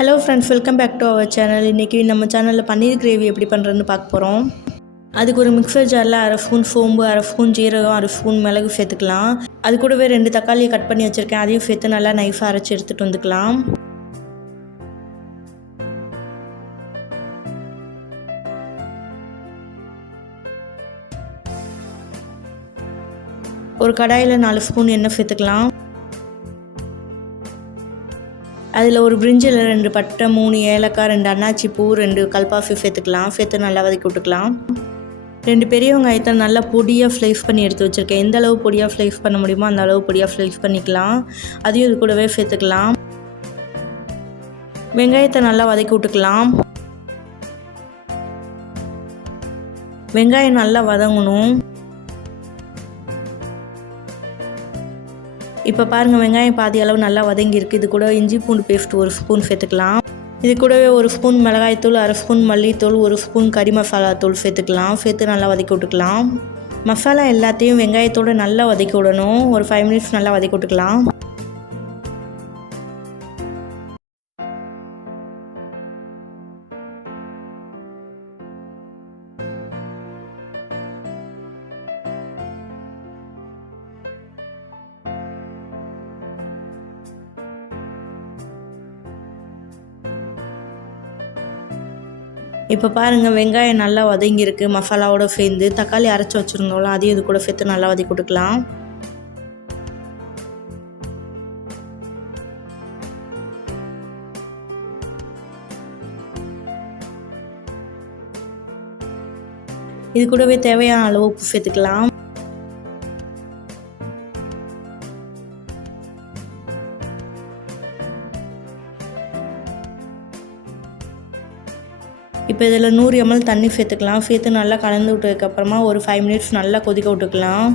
Hello friends, welcome back to our channel. இன்றைக்கி நம்ம சேனலில் பன்னீர் கிரேவி எப்படி பண்ணுறதுன்னு பார்க்க போகிறோம். அதுக்கு ஒரு மிக்சர் ஜாரில் அரை ஸ்பூன் சோம்பு, அரை ஸ்பூன் ஜீரகம், அரை ஸ்பூன் மிளகு சேர்த்துக்கலாம். அது கூடவே 2 தக்காளியை கட் பண்ணி வச்சுருக்கேன், அதையும் சேர்த்து நல்லா நைஃபாக அரைச்சி எடுத்துகிட்டு வந்துக்கலாம். ஒரு கடாயில் 4 ஸ்பூன் எண்ணெய் சேர்த்துக்கலாம். அதில் ஒரு பிரிஞ்சில் 2 பட்டை, 3 ஏலக்காய், 2 அன்னாச்சி பூ, 2 கல்பாசி சேர்த்துக்கலாம். சேர்த்து நல்லா வதக்கி விட்டுக்கலாம். 2 பெரிய வெங்காயத்தை நல்லா பொடியாக ஸ்லைஸ் பண்ணி எடுத்து வச்சுருக்கேன். எந்த அளவு பொடியாக ஸ்லைஸ் பண்ண முடியுமோ அந்த அளவு பொடியாக ஸ்லைஸ் பண்ணிக்கலாம். அதையும் இது கூடவே சேர்த்துக்கலாம். வெங்காயத்தை நல்லா வதக்கி விட்டுக்கலாம். வெங்காயம் நல்லா வதங்கணும். இப்போ பாருங்கள், வெங்காயம் பாதி அளவு நல்லா வதங்கியிருக்கு. இது கூட இஞ்சி பூண்டு பேஸ்ட் 1 ஸ்பூன் சேர்த்துக்கலாம். இது கூடவே 1 ஸ்பூன் மிளகாய்த்தூள், அரை ஸ்பூன் மல்லித்தூள், 1 ஸ்பூன் கறி மசாலா தூள் சேர்த்துக்கலாம். சேர்த்து நல்லா வதக்கி விட்டுக்கலாம். மசாலா எல்லாத்தையும் வெங்காயத்தோடு நல்லா வதக்கி விடணும். ஒரு 5 மினிட்ஸ் நல்லா வதக்கி விட்டுக்கலாம். இப்போ பாருங்கள், வெங்காயம் நல்லா வதங்கியிருக்கு. மசாலாவோடு சேர்ந்து தக்காளி அரைச்சி வச்சுருந்தோம்ல, அதையும் இது கூட சேர்த்து நல்லா வதக்கி கொடுக்கலாம். இது கூடவே தேவையான அளவு உப்பு சேர்த்துக்கலாம். இப்போ இதில் 100 ml தண்ணி சேர்த்துக்கலாம். சேர்த்து நல்லா கலந்து விட்டதுக்கப்புறமா ஒரு 5 மினிட்ஸ் நல்லா கொதிக்க விட்டுக்கலாம்.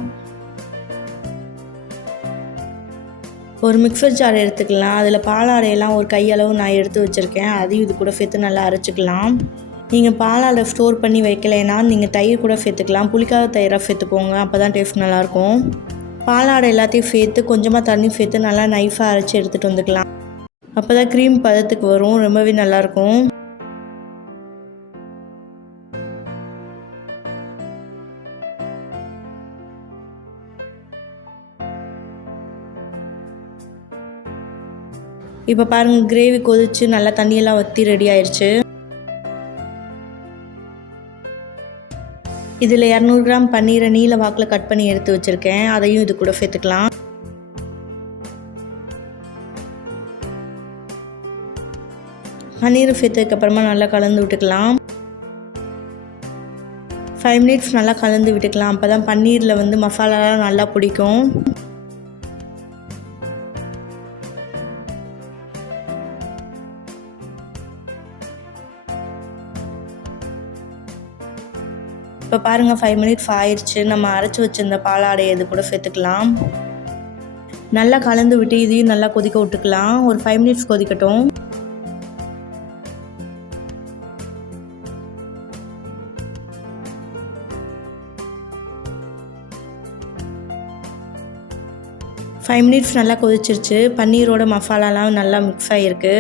ஒரு மிக்சர் ஜார் எடுத்துக்கலாம். அதில் பாலாடையெல்லாம் ஒரு கையளவு நான் எடுத்து வச்சுருக்கேன். அதையும் இது கூட சேர்த்து நல்லா அரைச்சிக்கலாம். நீங்கள் பாலாடை ஸ்டோர் பண்ணி வைக்கலைன்னா நீங்கள் தயிர் கூட சேர்த்துக்கலாம். புளிக்காத தயிராக சேர்த்துக்கோங்க, அப்போ தான் டேஸ்ட் நல்லாயிருக்கும். பாலாடை எல்லாத்தையும் சேர்த்து கொஞ்சமாக தண்ணி சேர்த்து நல்லா நைஃபாக அரைச்சி எடுத்துகிட்டு வந்துக்கலாம். அப்போ தான் க்ரீம் பதத்துக்கு வரும், ரொம்பவே நல்லாயிருக்கும். இப்போ பாருங்கள், கிரேவி கொதிச்சு நல்லா தண்ணியெல்லாம் வற்றி ரெடி ஆயிடுச்சு. இதில் 200 கிராம் பன்னீரை நீல வாக்கில் கட் பண்ணி எடுத்து வச்சுருக்கேன். அதையும் இது கூட சேர்த்துக்கலாம். பன்னீர் சேர்த்ததுக்கப்புறமா நல்லா கலந்து விட்டுக்கலாம். 5 மினிட்ஸ் நல்லா கலந்து விட்டுக்கலாம். அப்போ தான் பன்னீரில் மசாலாலாம் நல்லா பிடிக்கும். இப்போ பாருங்கள், 5 மினிட்ஸ் ஆயிடுச்சு. நம்ம அரைச்சி வச்சுருந்த பாலாடையை இது கூட சேர்த்துக்கலாம். நல்லா கலந்து விட்டு இதையும் நல்லா கொதிக்க விட்டுக்கலாம். ஒரு 5 மினிட்ஸ் கொதிக்கட்டும். ஃபைவ் மினிட்ஸ் நல்லா கொதிச்சிருச்சு. பன்னீரோட மசாலாலாம் நல்லா மிக்ஸ் ஆகிருக்கு.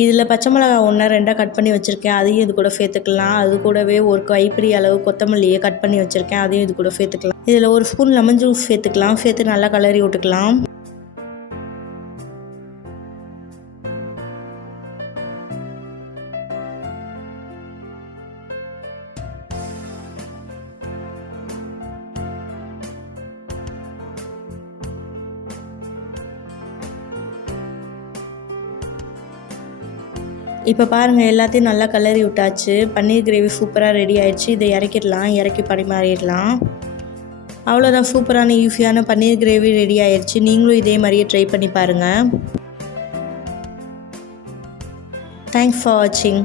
இதில் பச்சை மிளகா 1 2 கட் பண்ணி வச்சுருக்கேன், அதையும் இது கூட சேர்த்துக்கலாம். அது கூடவே ஒரு கைப்பிடி அளவு கொத்தமல்லியை கட் பண்ணி வச்சுருக்கேன், அதையும் இது கூட சேர்த்துக்கலாம். இதில் 1 ஸ்பூன் லெமன் ஜூஸ் சேர்த்துக்கலாம். சேர்த்து நல்லா கலரி விட்டுக்கலாம். இப்போ பாருங்கள், எல்லாத்தையும் நல்லா கலரி விட்டாச்சு. பன்னீர் கிரேவி சூப்பராக ரெடி ஆயிடுச்சு. இதை இறக்கிடலாம். இறக்கி பரிமாறிடலாம். அவ்வளோதான், சூப்பரான ஈஸியான பன்னீர் கிரேவி ரெடி ஆயிடுச்சு. நீங்களும் இதே மாதிரியே ட்ரை பண்ணி பாருங்கள். தேங்க்ஸ் ஃபார் வாட்சிங்.